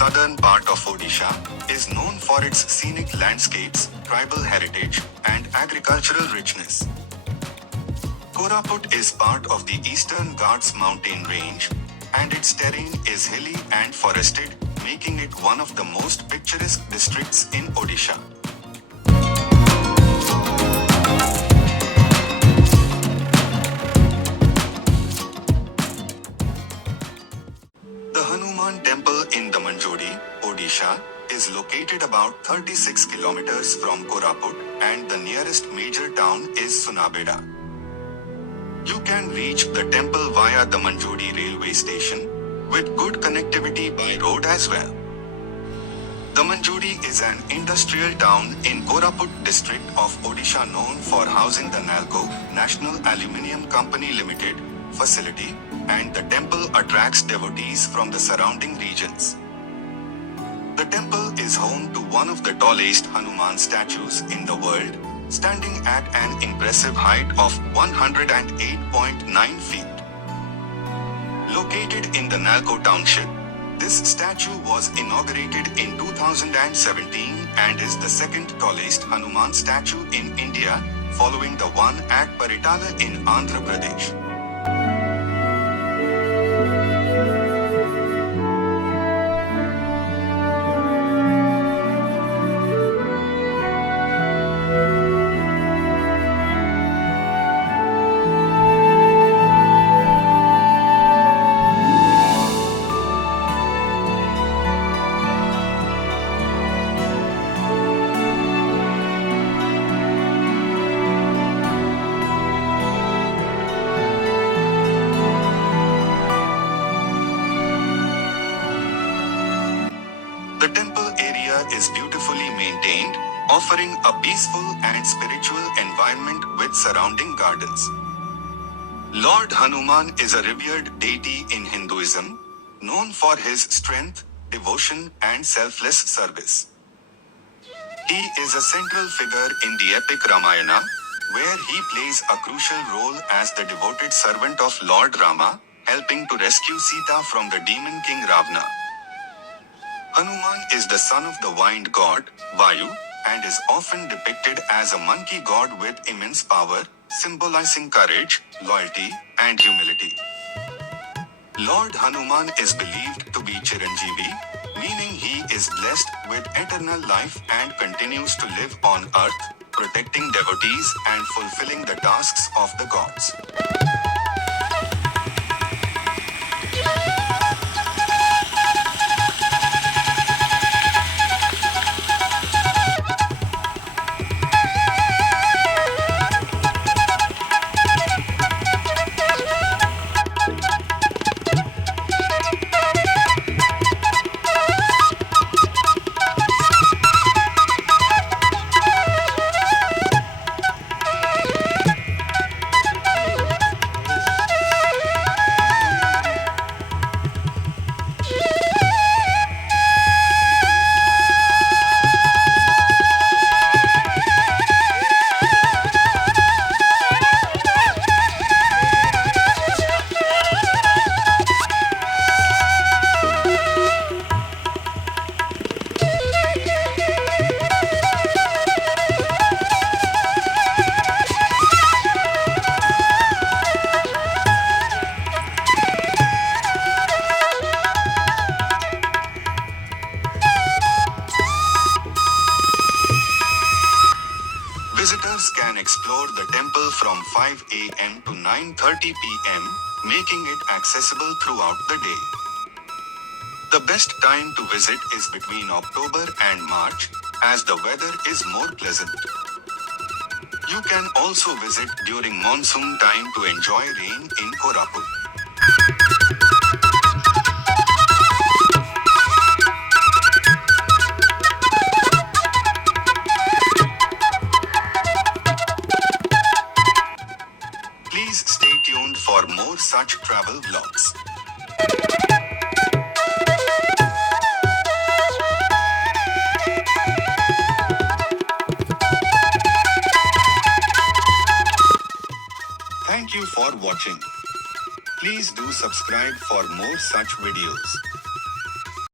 southern part of Odisha, is known for its scenic landscapes, tribal heritage, and agricultural richness. Koraput is part of the Eastern Ghats mountain range, and its terrain is hilly and forested, making it one of the most picturesque districts in Odisha. The Hanuman Temple in Damanjodi, Odisha, is located about 36 kilometers from Koraput, and the nearest major town is Sunabeda. You can reach the temple via Damanjodi Railway Station, with good connectivity by road as well. Damanjodi is an industrial town in Koraput district of Odisha known for housing the NALCO, National Aluminium Company Limited, facility, and the temple attracts devotees from the surrounding regions. The temple is home to one of the tallest Hanuman statues in the world, standing at an impressive height of 108.9 feet. Located in the NALCO Township, this statue was inaugurated in 2017 and is the second tallest Hanuman statue in India, following the one at Paritala in Andhra Pradesh. The temple area is beautifully maintained, offering a peaceful and spiritual environment with surrounding gardens. Lord Hanuman is a revered deity in Hinduism, known for his strength, devotion, and selfless service. He is a central figure in the epic Ramayana, where he plays a crucial role as the devoted servant of Lord Rama, helping to rescue Sita from the demon king Ravana. Hanuman is the son of the wind god, Vayu, and is often depicted as a monkey god with immense power, symbolizing courage, loyalty, and humility. Lord Hanuman is believed to be Chiranjeevi, meaning he is blessed with eternal life and continues to live on earth, protecting devotees and fulfilling the tasks of the gods. Visitors can explore the temple from 5 a.m. to 9:30 p.m., making it accessible throughout the day. The best time to visit is between October and March, as the weather is more pleasant. You can also visit during monsoon time to enjoy rain in Koraput. Please stay tuned for more such travel vlogs. Thank you for watching. Please do subscribe for more such videos.